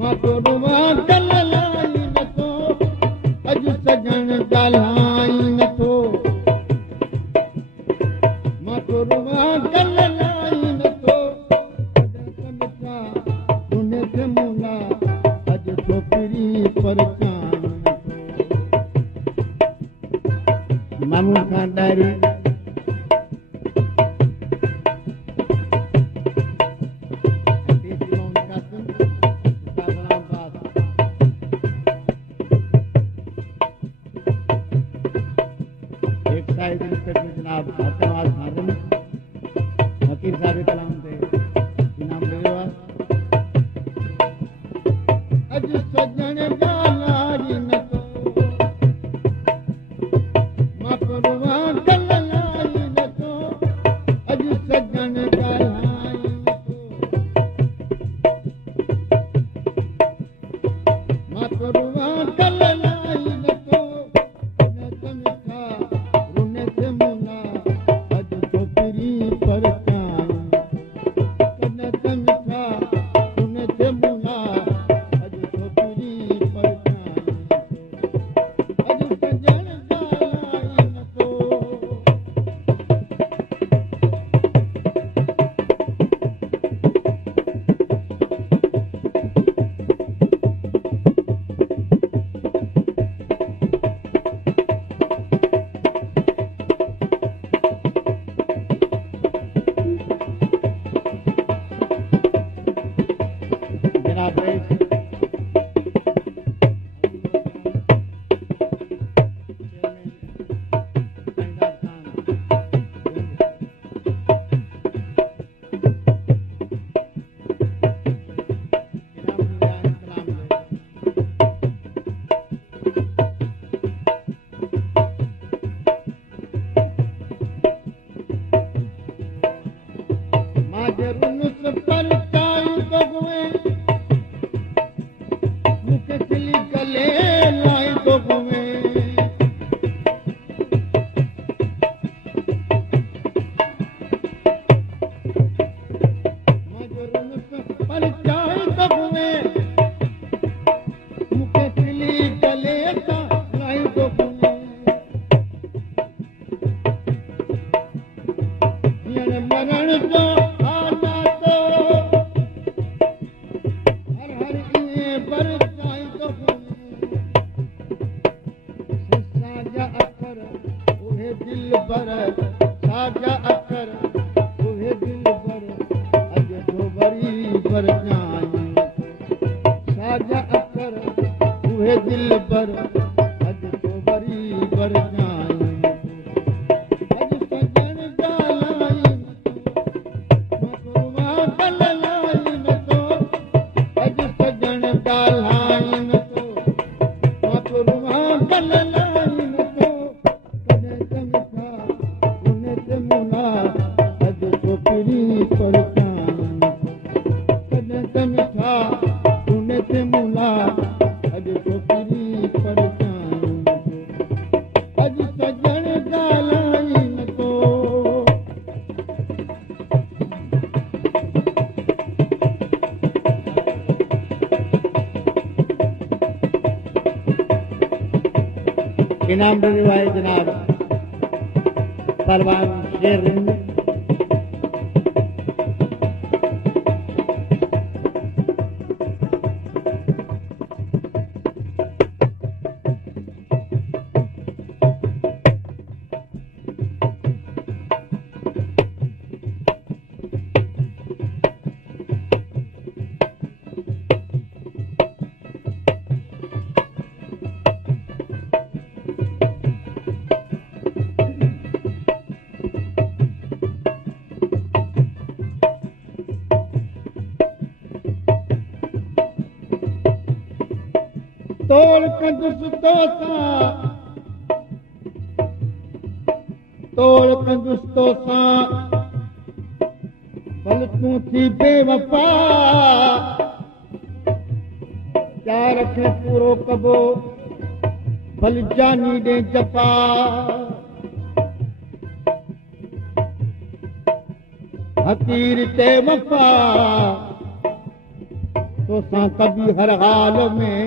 मां तोरुआ कल लाई नथो अॼु सजण ॻाल्हाई नथो मां तोरुआ कल लाई नथो उन ते मुला अॼु छोकिरी परचान मामू खां डायरी जनाब हकीर साहब कलाम ते इनाम मिलियो आहे अॼु सजण ॻाल्हाई नथो मां तोरुआ कल लाई नथो अॼु सजण ॻाल्हाई नथो मां तोरुआ कल लाई नथो इनाम मिलियो आहे जनाब परवान शेर तोड़ कंदुसि तोसां भल तूं थी बेवफा प्यार खे पूरो कबो भल जानी ॾे जफ़ा हकीर ते वफ़ा तोसां कॾहिं हर हाल में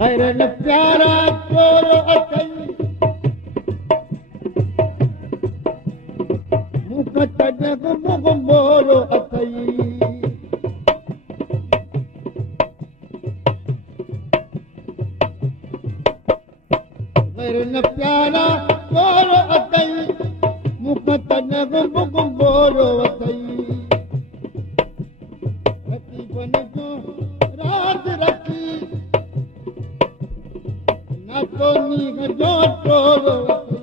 गैर न प्यारा चोर अथई मुख तॾहिं मुख मोरो अथई गैर न प्यारा चोर अथई मुख तॾहिं मुख मोरो अथई रकीबन जो राज रखी न तो नींह जो टोरो अथई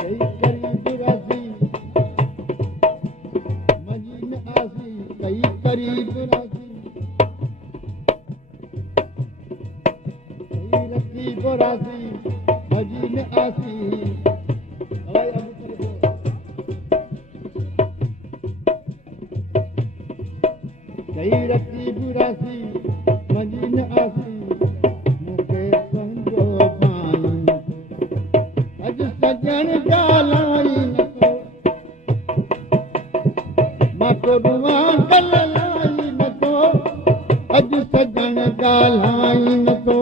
कई करीब राज़ी मजीन आसी कई करीब राज़ी कई रकीब राज़ी मजीन आसी कई रकीब राज़ी मजीन आसी सजन ॻाल्हाई न थो मां रुआ ॻाल्हाई न थो अॼु सजन ॻाल्हाई न थो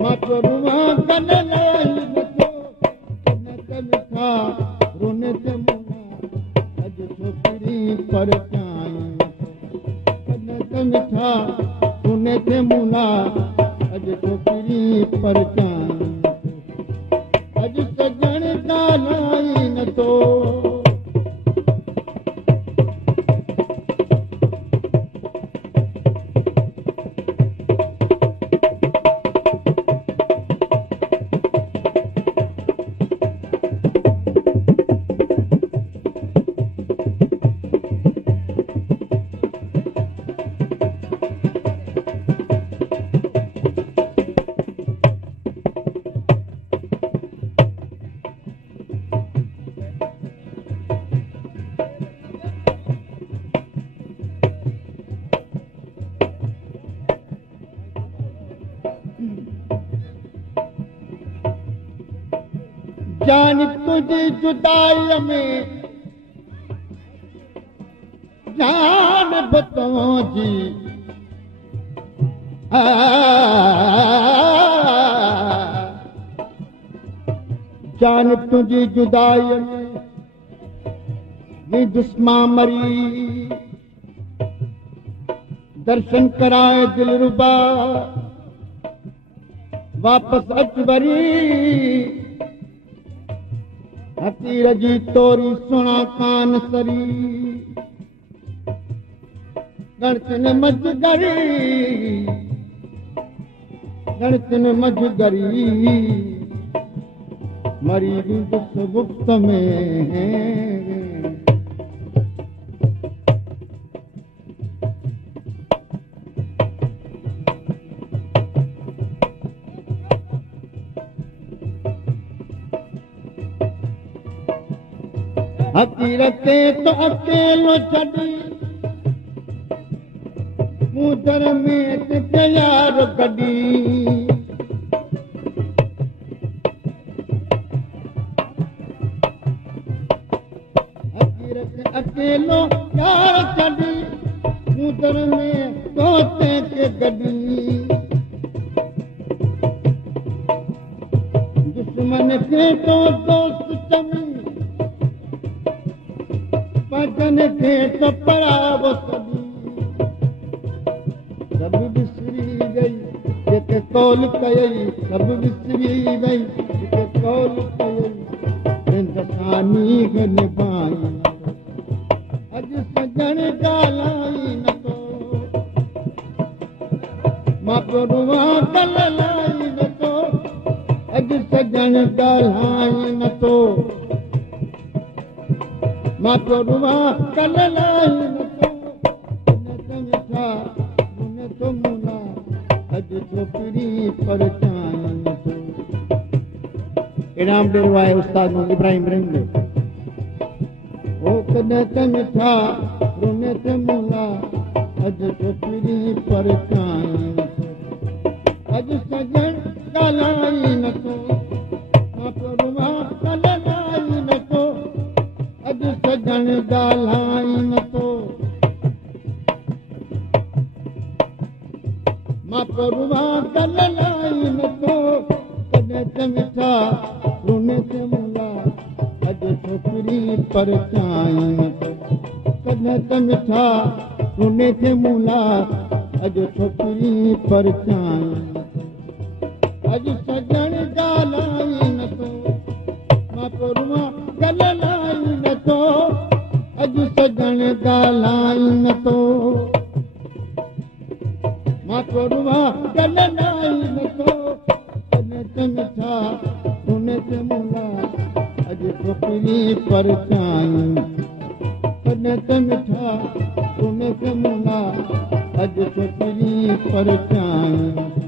मां रुआ ॻाल्हाई न थो मिठा रुन ते मुना अॼु छोकिरी पर मिठा रुन ते मुना अॼु छोकिरी पर अॼु सजन ॻाल्हाई न थो जान तुझी जुदाई में जान बतों जी जान तुझी जुदाई में दुश्मा मरी दर्शन कराए दिल रुबा वापस अच वरी हतीर जी तोरी सुणा कान सरी गणतिन मजगरी मरी दुख गुप्त में हकीर ते तो अकेलो छड़ी मुदर में तैयार कड़ी हकीर ते अकेलो यार छड़ी मुदर में तोते के गड़ी दुश्मन के तो दोस्त चमी भजन थे तो पराव सब विसरी गई जेके कौल कई सब विसरी गई जेके कौल कई इंसानी के निभाई अॼु सजन ॻाल्हाई न थो मां रुआ ॻाल्हाई न थो अॼु सजन ॻाल्हाई न थो मां रुआ ॻाल्हाई न थो मिठा मुन तो मुना अॼु छोकिरी पर न थो इनाम ॾिनो आहे उस्ताद इब्राहिम रंग ओ कॾहिं त मिठा रोने ते मुला अॼु छोकिरी परचाई अॼु सजण ॻाल्हाई नथो मां परुवा ॻाल्हाई नथो अॼु सजण ॻाल्हाई नथो मां परुवा ॻाल्हाई नथो कॾहिं त मिठा रोने ते मुला अॼु छोकिरी परचाई नथो कॾहिं त मिठा रोने ते मुला अॼु छोकिरी परचाई अॼु सजण ॻाल्हाई नथो मां परुवा ॻाल्हाई नथो अॼु सजण ॻाल्हाई नथो मां परुवा ॻाल्हाई नथो कॾहिं त मिठा रोने ते मुला अॼु छोकिरी परचाई कॾहिं त मिठा रोने ते मुला अॼु छोकिरी परचाई